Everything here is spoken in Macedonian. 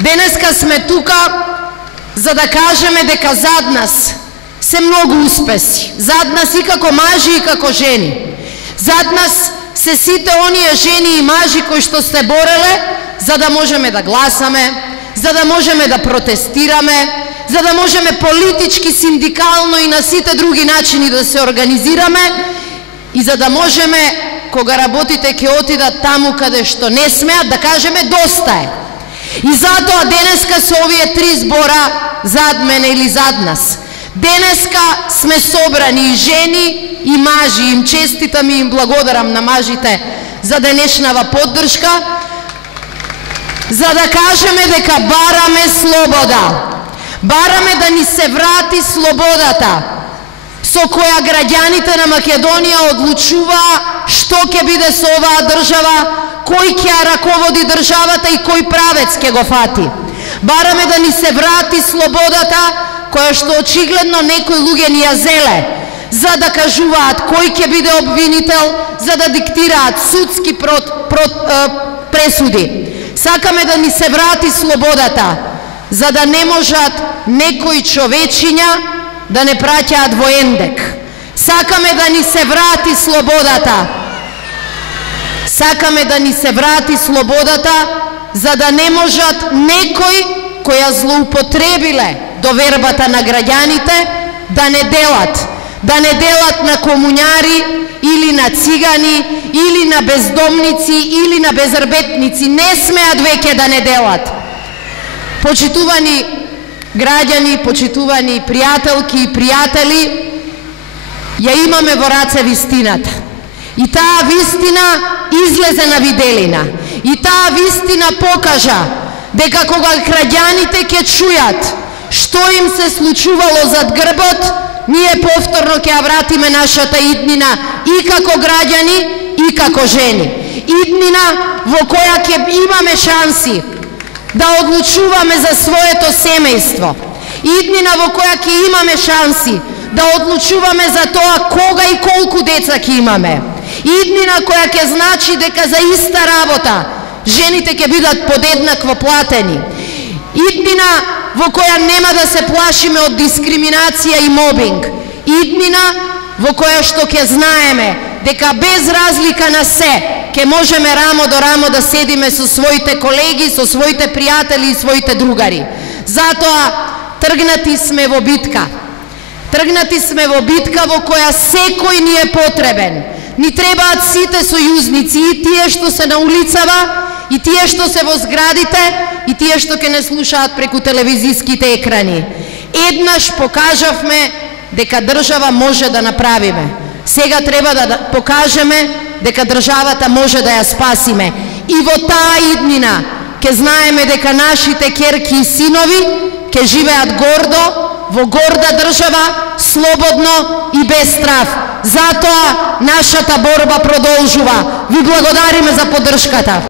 Денеска сме тука за да кажеме дека зад нас се многу успеси. Зад нас и како мажи и како жени. Зад нас се сите оние жени и мажи кои што се бореле за да можеме да гласаме, за да можеме да протестираме, за да можеме политички, синдикално и на сите други начини да се организираме и за да можеме, кога работите ќе отидат таму каде што не смеат, да кажеме доста е. И затоа денеска се овие три збора зад мене или зад нас. Денеска сме собрани и жени и мажи, им честитам и им благодарам на мажите за денешнава поддршка, за да кажеме дека бараме слобода. Бараме да ни се врати слободата, со која граѓаните на Македонија одлучува што ќе биде со оваа држава, кој ќе ја раководи државата и кој правец ќе го фати. Бараме да ни се врати слободата, која што очигледно некои луѓе ни ја зеле, за да кажуваат кој ќе биде обвинител, за да диктираат судски пресуди. Сакаме да ни се врати слободата, за да не можат некои човечиња да не праќаат во ендек. Сакаме да ни се врати слободата. Сакаме да ни се врати слободата, за да не можат некои кои ја злоупотребиле довербата на граѓаните да не делат. Да не делат на комуњари или на цигани, или на бездомници, или на безрбетници. Не смеат веќе да не делат. Почитувани граѓани, почитувани пријателки и пријатели, ја имаме во раце вистината. И таа вистина излезе на виделина. И таа вистина покажа дека кога граѓаните ќе чујат што им се случувало зад грбот, ние повторно ќе ја вратиме нашата иднина и како граѓани и како жени. Иднина во која ќе имаме шанси да одлучуваме за своето семејство. Иднина во која ќе имаме шанси да одлучуваме за тоа кога и колку деца ќе имаме. Иднина која ќе значи дека за иста работа жените ќе бидат подеднакво платени. Иднина во која нема да се плашиме од дискриминација и мобинг. Иднина во која што ќе знаеме дека без разлика на се ќе можеме рамо до рамо да седиме со своите колеги, со своите пријатели и своите другари. Затоа тргнати сме во битка. Тргнати сме во битка во која секој ни е потребен. Ни требаат сите сојузници, и тие што се на улицава, и тие што се во зградите, и тие што ќе не слушаат преку телевизиските екрани. Еднаш покажавме дека држава може да направиме. Сега треба да покажеме дека државата може да ја спасиме. И во таа иднина ќе знаеме дека нашите ќерки и синови ќе живеат гордо, во горда држава, слободно и без страв. Затоа нашата борба продолжува. Ви благодариме за поддршката.